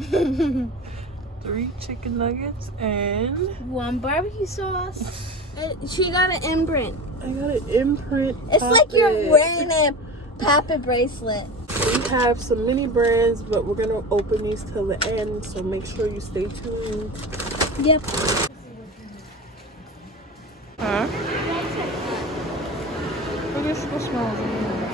3 chicken nuggets and 1 barbecue sauce. She got an imprint. I got an imprint. It's like you're wearing a Papa bracelet. We have some mini brands, but we're gonna open these till the end, so make sure you stay tuned. Yep. Huh? Look at Squishmallows in here.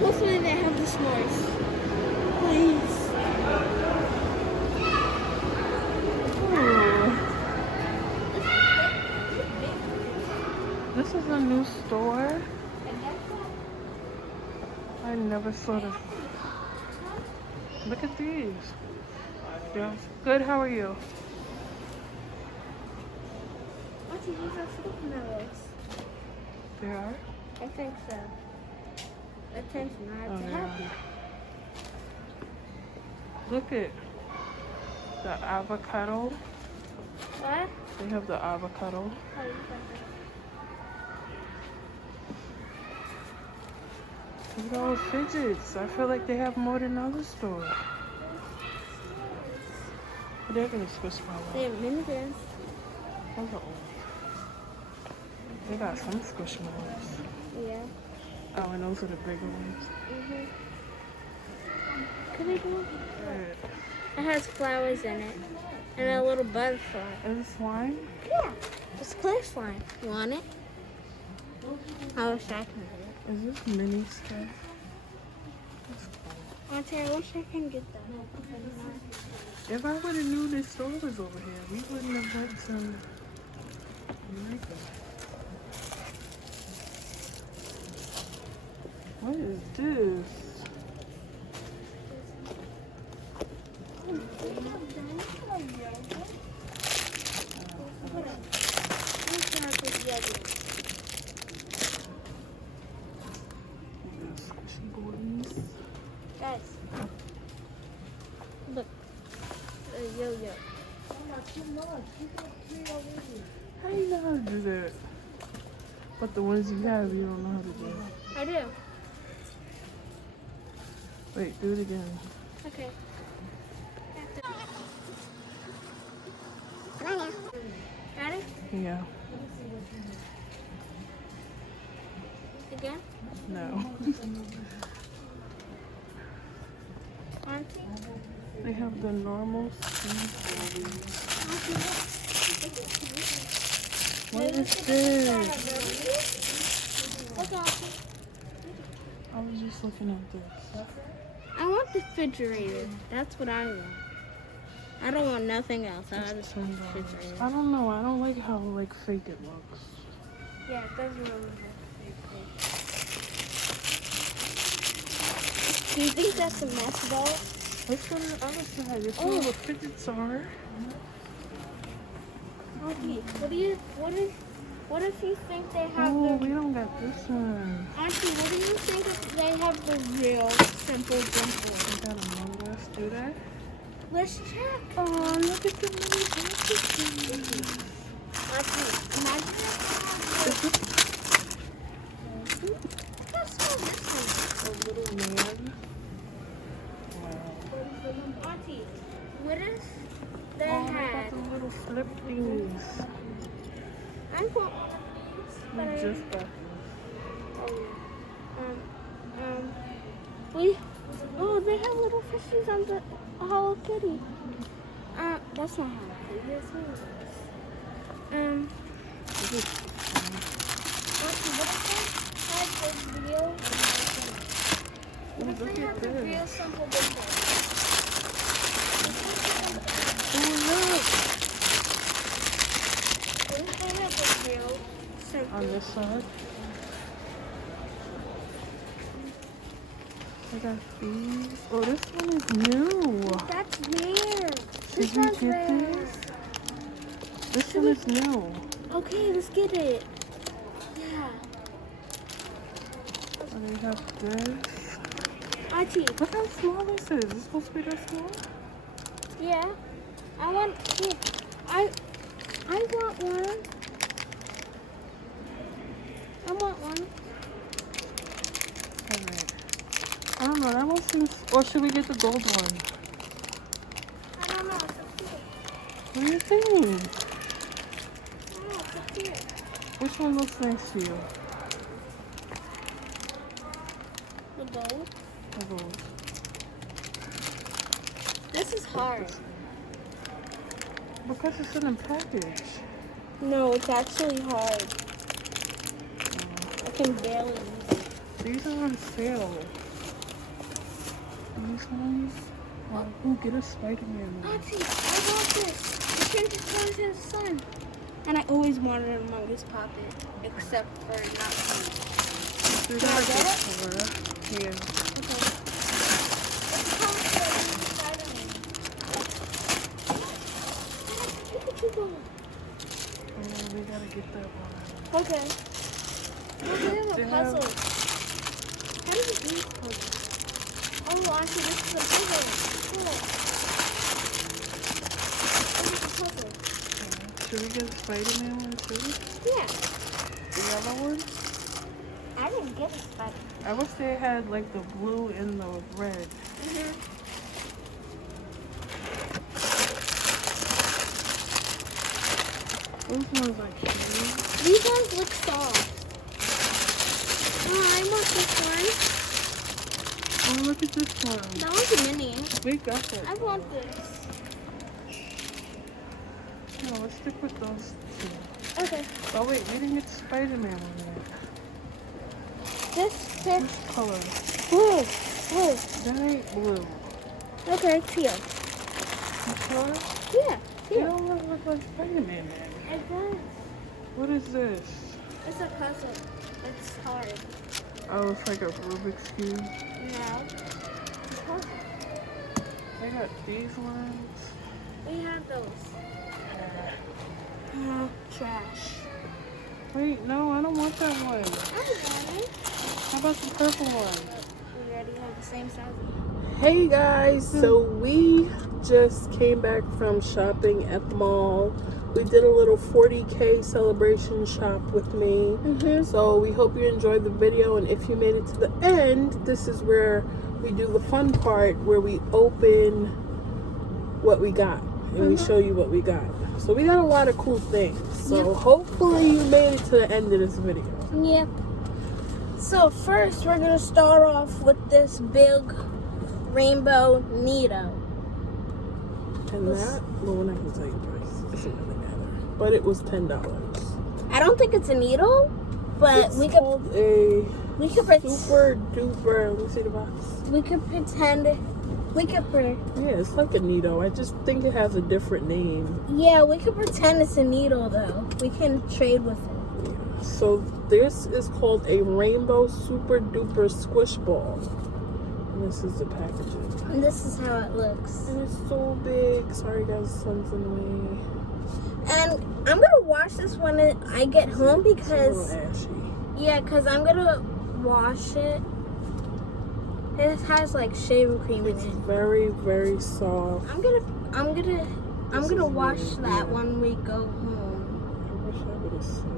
Hopefully they have the s'mores. Please. Ooh. This is a new store. I never saw this. Look at these. Yeah. Good, how are you? These are Squishmallows. They are? I think so. Attention, I have to yeah. help you. Look at the avocado. What? They have the avocado. Oh, you got that. Look at all the fidgets. I feel like they have more than other stores. They're gonna Squishmallows. They have minigans. Those are old. They got some Squishmallows. Yeah. Oh, and those are the bigger ones. Can I go? Good. It has flowers in it. And a little butterfly. Is it slime? Yeah. It's clear slime. You want it? I wish I could get it. Is this mini stuff? That's cool. Auntie, I wish I can get that. If I would have knew this store was over here, we wouldn't have went to America. What is this? Guys, look, a yo-yo. How do you know how to do that? But the ones you have, you don't know how to do. I do. Wait, do it again. Okay. Ready? Yeah. Again? No. Auntie? They have the normal strawberries. What is this? Look, Auntie. I was just looking at this. I want the refrigerator. That's what I want. I don't want nothing else. I just want the refrigerator. I don't know. I don't like how like fake it looks. Yeah, it doesn't really look fake. Do you think that's a mess ball? Let's go to the other side. This is where the fidgets are. Auntie, what if you think they have Oh, the... we don't got this one. Auntie, what do you think if they have the real simple dimple? We got Among Us. Do that. Let's check. Oh, look at the little packages. Auntie, imagine A little man. Wow. Auntie, what if they Oh, they had... got the little flip things. I want one of these, We but just got they have little fishes on the Hello Kitty. That's not Hello Kitty. That's what if they had the real simple dimple? What if they have the real simple? on this side. I got these. Oh, this one is new. That's weird. Should we get this? This one is new. Okay, let's get it. Yeah. Oh, they have this. Auntie. Look how small this is. Is this supposed to be that small? Yeah. I want one. I want one. Alright. I don't know. That one seems. Or should we get the gold one? I don't know. It's up here. What do you think? I don't know. It's up here. Which one looks nice to you? The gold. The gold. This is hard. Because it's in a package. No, it's actually hard. I can barely use it. These are on sale. These ones. Ooh, get a Spider-Man one. Auntie, I want this. It changes colors in the sun. And I always wanted Among Us Poppet, except for not pink. They're Can I like get this it? color. Yeah. Okay. It's a color that is Spider-Man. Look at you go. Oh, we gotta get that one. Okay. Look, they have They a have- puzzle. How do you do these puzzles? Oh, Auntie, this is a puzzle. Cool. This is a puzzle. Should we get a Spider-Man one too? Yeah. The yellow one? I didn't get a Spider-Man. I wish they had like the blue and the red. Those ones are cute. These ones look soft. Oh, I want this one. Oh, look at this one. That one's a mini. We got it. I want this. No, let's stick with those two. Okay. Oh wait, we didn't get Spider-Man one yet. This picture. This color. Blue. Blue. That ain't blue. Okay, teal. This color? Yeah, They teal. don't look like Spider-Man, man. It does. What is this? It's a puzzle. It's hard. Oh, it's like a Rubik's Cube. No. It's hard. They got these ones. We have those. Oh, trash. Wait, no, I don't want that one. I want it. How about the purple one? We already have the same size. Hey guys, so we just came back from shopping at the mall. We did a little 40K celebration shop with me. So we hope you enjoyed the video, and if you made it to the end, this is where we do the fun part where we open what we got and we show you what we got. So we got a lot of cool things. So hopefully you made it to the end of this video. Yep. So first we're gonna start off with this big rainbow needle. And that, well, we're not gonna tell you the price. It doesn't really matter. But it was $10. I don't think it's a needle, but It's we could called a pretend super duper. Let me see the box. we could pretend Yeah, it's like a needle. I just think it has a different name. yeah, we could pretend it's a needle though. We can trade with it. Yeah. So this is called a rainbow super duper squish ball. And this is the packaging. And this is how it looks. And it's so big. Sorry guys, the sun's in the way. And I'm gonna wash this when I get home It's a because little ashy. yeah, because I'm gonna wash it. It has like shaving cream in It's it. very, very soft. I'm gonna This is wash really that good. when we go home. I wish I would have seen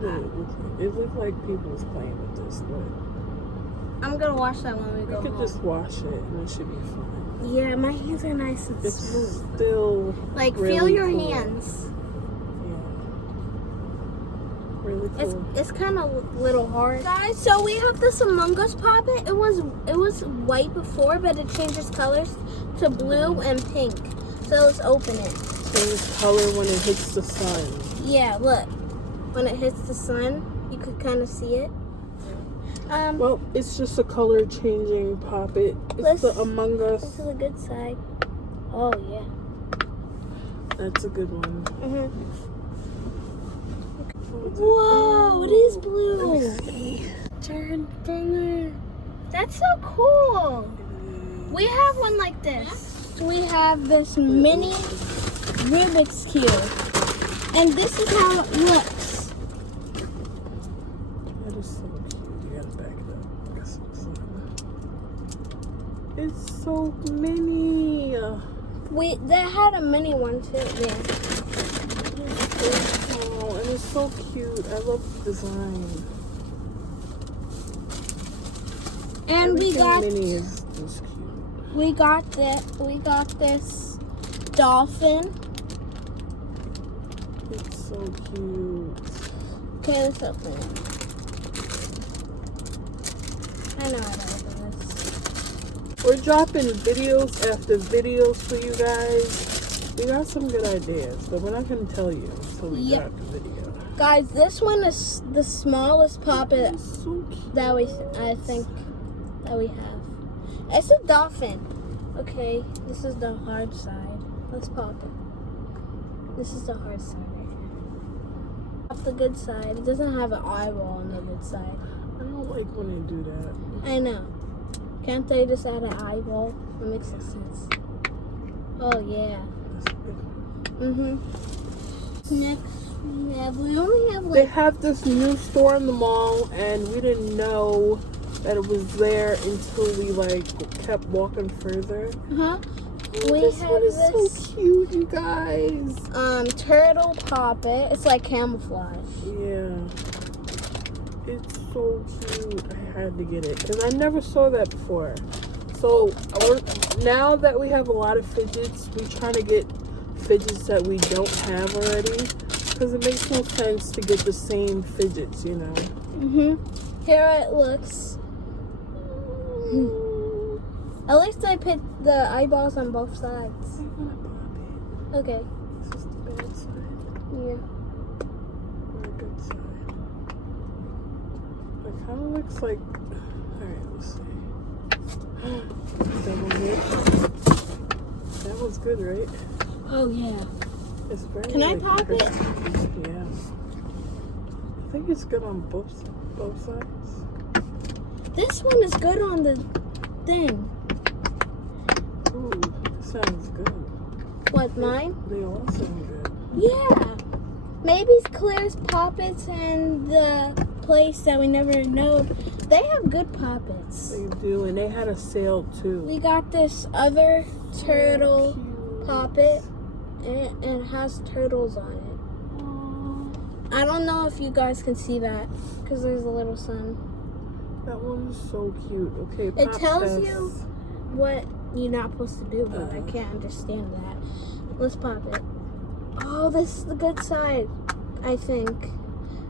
what it looked like. It looked like people was playing with this, but I'm gonna wash that when we you go could home. just wash it and it should be fine. Yeah, my hands are nice and It's smooth. still Like, feel really your cool. hands. Yeah. Really cool. It's kind of little hard. Guys, so we have this Among Us Poppet. It was white before, but it changes colors to blue and pink. So let's open it. Change color when it hits the sun. Yeah, look. When it hits the sun, you could kind of see it. Well, it's just a color changing poppet. It's the Among This Us. is a good side. Oh yeah. That's a good one. Whoa, it is blue. See. Turn color. That's so cool. We have one like this. We have this mini Rubik's Cube. And this is how it looks. That is so cute. You gotta back it up. I guess it's so mini. They had a mini one too. Yeah. Oh, and it's so cute. I love the design. And we Everything got mini is just cute. we got this Dolphin. It's so cute. Okay, let's open it. I know how to open this. We're dropping videos after videos for you guys. We got some good ideas, but we're not going to tell you until we Yep. drop the video. Guys, this one is the smallest poppet It's so cute. that I think that we have. It's a Dolphin. Okay, this is the hard side. Let's pop it. This is the hard side right here. Pop the good side. It doesn't have an eyeball on the good side. I don't like when they do that. I know. Can't they just add an eyeball? That makes no sense. Oh yeah. Next, we only have They like. have this new store in the mall, and we didn't know that it was there until we like kept walking further. Huh? Oh, We this have one is this so cute, you guys. Turtle poppet. It's like camouflage. Yeah, it's so cute. I had to get it because I never saw that before. So now that we have a lot of fidgets, we trying to get fidgets that we don't have already, because it makes no sense to get the same fidgets, you know. Here it looks. At least I put the eyeballs on both sides. I want to pop Okay. it. This is the bad side Yeah. or the good side. It kind of looks like. All right, let's see. Double hit. That was good, right? Oh yeah. It's very. Can I like, pop it? crispy. Yeah. I think it's good on both sides. This one is good on the thing. Ooh, sounds good. What, mine? They all sound good. Yeah. Maybe Claire's Poppets and the place that we never know. They have good poppets. They do, and they had a sale too. We got this other turtle Cute. poppet, and it has turtles on it. I don't know if you guys can see that because there's a little sun. That one's so cute. Okay, It pop tells test. you what you're not supposed to do, but I can't understand that. Let's pop it. Oh, this is the good side, I think.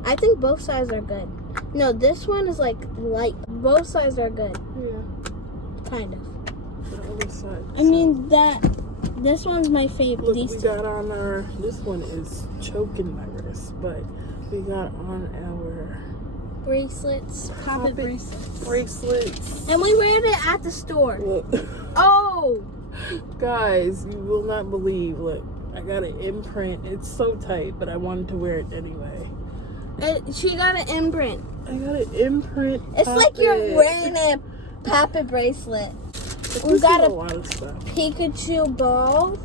I think both sides are good. No, this one is like light. Both sides are good. Yeah, Kind of. the other side. I mean, this one's my favorite. Look, These we two. got on our. This one is choking my wrist, but we got on our Bracelets. Poppet Poppet bracelets. bracelets. And we wear it at the store. Look, Oh! guys, you will not believe. Look, I got an imprint. It's so tight, but I wanted to wear it anyway. She got an imprint. I got an imprint. It's like you're poppet. wearing a poppet bracelet. But We this got is a a lot of stuff. Pikachu ball.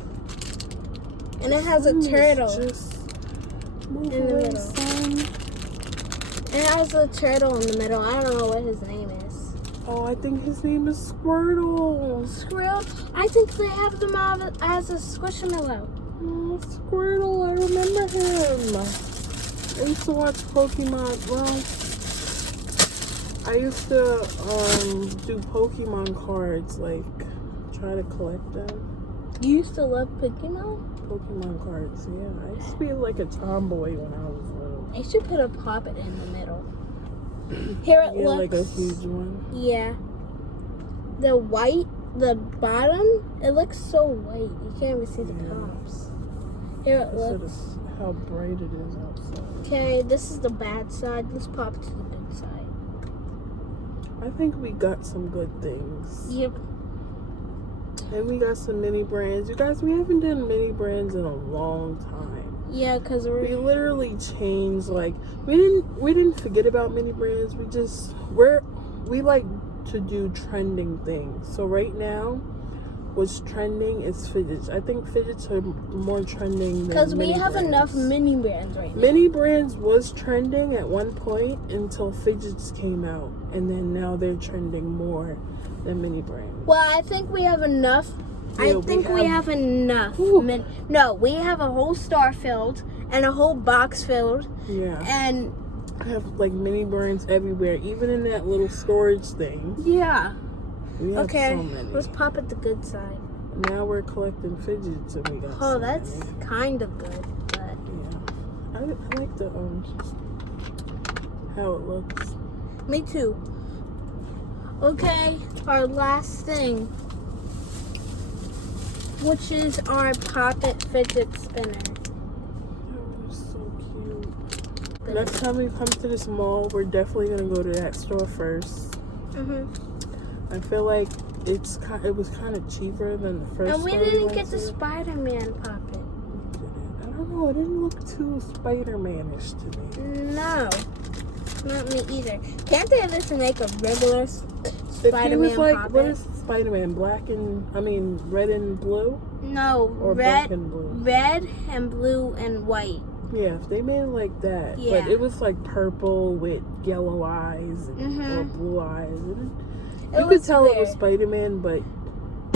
And it has a Sun is turtle. just move in the away, middle. son. It has a turtle in the middle. I don't know what his name is. Oh, I think his name is Squirtle. Squirrel? I think they have them as a Squishmallow. Oh, Squirtle, I remember him. I used to watch Pokemon. Well, I used to do Pokemon cards, like try to collect them. You used to love Pokemon? Pokemon cards, yeah. I used to be like a tomboy when I was little. I should put a poppet in the middle. Here it Yeah, looks. like a huge one. Yeah. The white, the bottom, it looks so white. You can't even see the Yeah. tops. Here it Instead looks. of how bright it is outside. Okay, this is the bad side. Let's pop it to the good side. I think we got some good things. Yep. And we got some mini brands. You guys, we haven't done mini brands in a long time. Yeah, because We literally changed, like, we didn't forget about mini brands. We like to do trending things. So right now, what's trending is fidgets. I think fidgets are more trending than because we mini have brands. enough mini brands right now. Mini brands was trending at one point until fidgets came out, and then now they're trending more than mini brands. Well, I think we have enough. Yeah, I think we have enough. Ooh. No, we have a whole star filled and a whole box filled, Yeah. and I have like mini brands everywhere, even in that little storage thing. Yeah. We have Okay, so many. let's pop at the good side. Now we're collecting fidgets and we got Oh, so that's many. kind of good, but Yeah. I like the how it looks. me too. Okay, our last thing, which is our Poppet fidget spinner. That was so cute. Next time we come to this mall, we're definitely gonna go to that store first. I feel like it was kind of cheaper than the first. And we store didn't went get the to. Spider-Man Poppet. I don't know. It didn't look too Spider-Man-ish to me. No, not me either. Can't they just make a regular If Spider-Man he was like, Poppet? what is Spider-Man? Red and blue? No, Or red, black and blue? red and blue and white. Yeah, if they made it like that. Yeah. But it was like purple with yellow eyes or blue eyes. And you could tell it was Spider-Man, but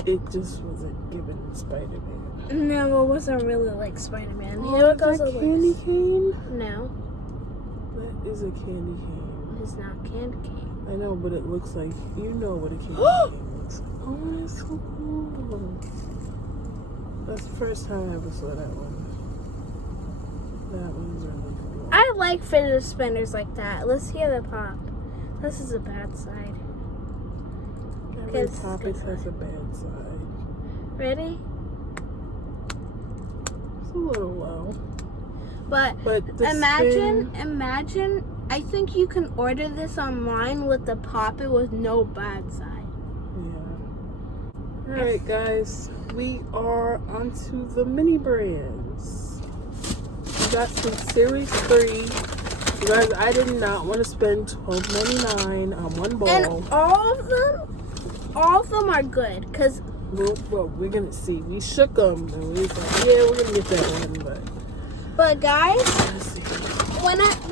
it just wasn't giving Spider-Man. No, it wasn't really like Spider-Man. Oh, Here it is goes. that candy cane? No, That is a candy cane. it's not candy cane. I know, but it looks like, you know what a candy cane looks like. Oh, that's so cool. That's the first time I ever saw that one. That one's really cool. I like fidget spinners like that. Let's hear the pop. This is a bad side. Every Poppet has a bad side. Ready? It's a little low. But the imagine, I think you can order this online with the Poppet with no bad side. Yeah. Alright guys, we are onto the mini brands. We got some Series 3. You guys, I did not want to spend $12.99 on one ball. And all of them are good, because Well, we're gonna see. We shook them and we was like, yeah, we're gonna get that one, but guys, let's see.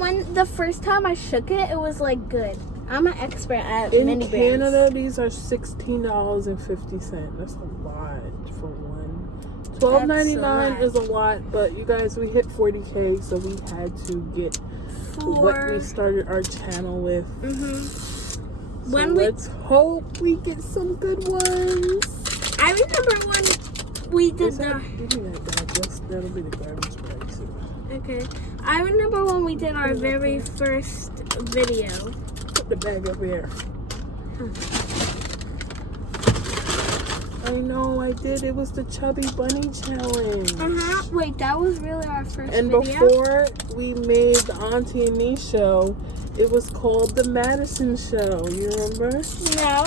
when the first time I shook it, it was like good. I'm an expert at In mini Canada, brands. these are $16.50. That's a lot for one. $12.99 is a lot, but you guys, we hit 40K, so we had to get what we started our channel with. So let's hope we get some good ones. I remember when we did Give me that bag. That'll be the garbage bag too. Okay. I remember when we did our very first video. Put the bag up here. I know, I did. It was the Chubby Bunny Challenge. Wait, that was really our first And video? before we made the Auntie and Me show, it was called the Madison Show. You remember? No.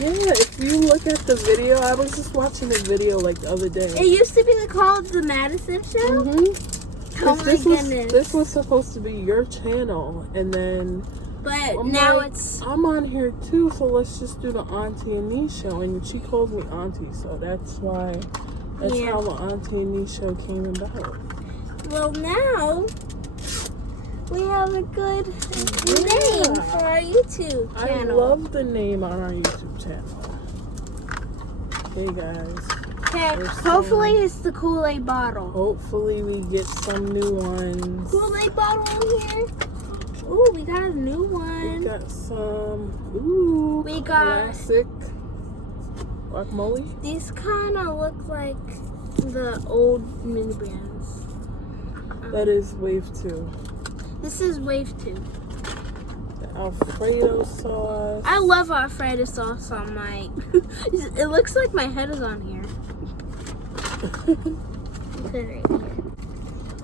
Yeah, if you look at the video, I was just watching the video like the other day. It used to be called the Madison Show? Oh my goodness. This was supposed to be your channel, and then But now I'm on here too, so let's just do the Auntie and Me show. And she called me Auntie, so that's how the Auntie and Me show came about. Well, now we have a good name for our YouTube channel. I love the name on our YouTube channel. Hey guys. Okay, hopefully it's the Kool-Aid bottle. Hopefully we get some new ones. Kool-Aid bottle in here. Ooh, we got a new one. We got some. We got classic guacamole. These kind of look like the old mini brands. That is wave 2. This is wave 2. The Alfredo sauce. I love Alfredo sauce on my. It looks like my head is on here. Put it right here.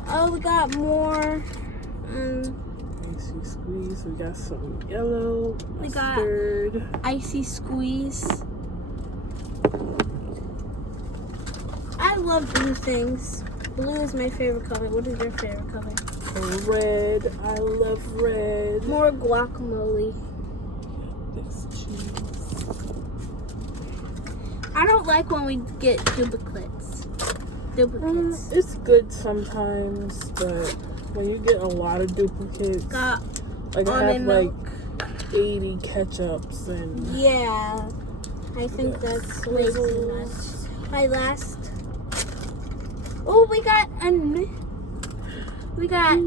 Oh, we got more. Icy squeeze. We got some yellow. We mustard. got icy squeeze. I love blue things. Blue is my favorite color. What is your favorite color? Red. I love red. More guacamole. This cheese. I don't like when we get duplicates. It's good sometimes, but when you get a lot of duplicates, like I have like 80 ketchups and yeah, I think that's way too much. My last. Oh, we got a. We got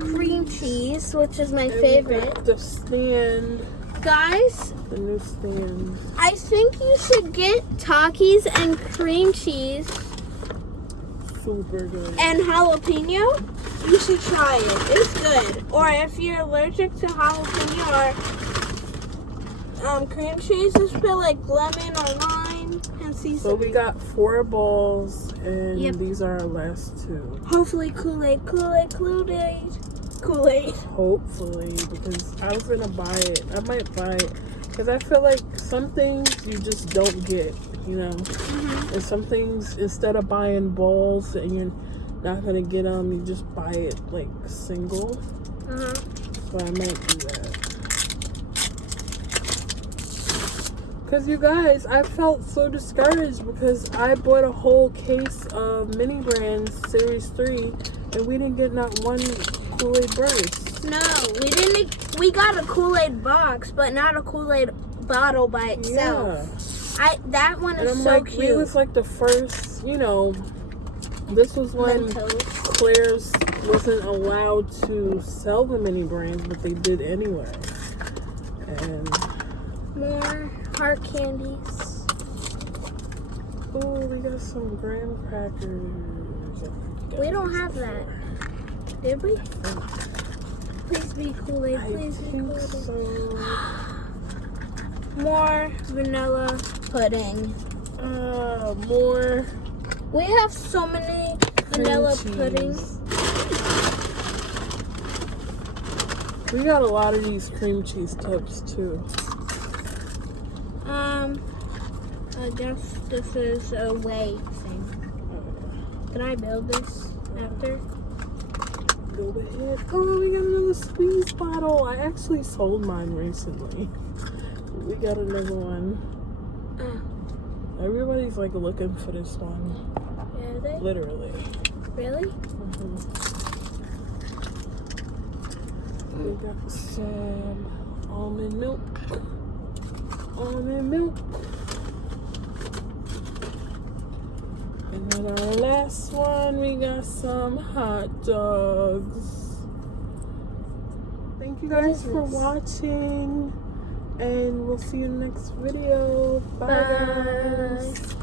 cream cheese, which is my favorite. The stand. Guys, The new stand. I think you should get Takis and cream cheese Super good. and jalapeno. You should try it. It's good. Or if you're allergic to jalapeno or cream cheese, just put like lemon or lime and seasoning. So we got 4 balls, and Yep. these are our last 2. Hopefully Kool-Aid. Hopefully, because I was gonna buy it. I might buy it because I feel like some things you just don't get, you know. And some things, instead of buying balls and you're not gonna get them, you just buy it like single. So I might do that. Because you guys, I felt so discouraged because I bought a whole case of Mini Brands Series 3 and we didn't get not one Kool-Aid burst. No, we didn't. We got a Kool-Aid box, but not a Kool-Aid bottle by itself. That one And is I'm so like, cute. we was like the first, you know, this was when Claire's wasn't allowed to sell the Mini Brands, but they did anyway. And more heart candies. oh, we got some graham crackers. We don't have that. Did we? Please be Kool-Aid. I Please be think Kool-Aid. so. More vanilla pudding. More. We have so many vanilla cheese. puddings. We got a lot of these cream cheese tubs too. I guess this is a weight thing. Can I build this after? Go ahead. Oh, we got another squeeze bottle. I actually sold mine recently. We got another one. Everybody's like looking for this one. Yeah, they? Literally. Really? We got some almond milk. Almond milk. And then our last one, we got some hot dogs. Thank you guys for watching. And we'll see you in the next video. Bye. Bye. Guys.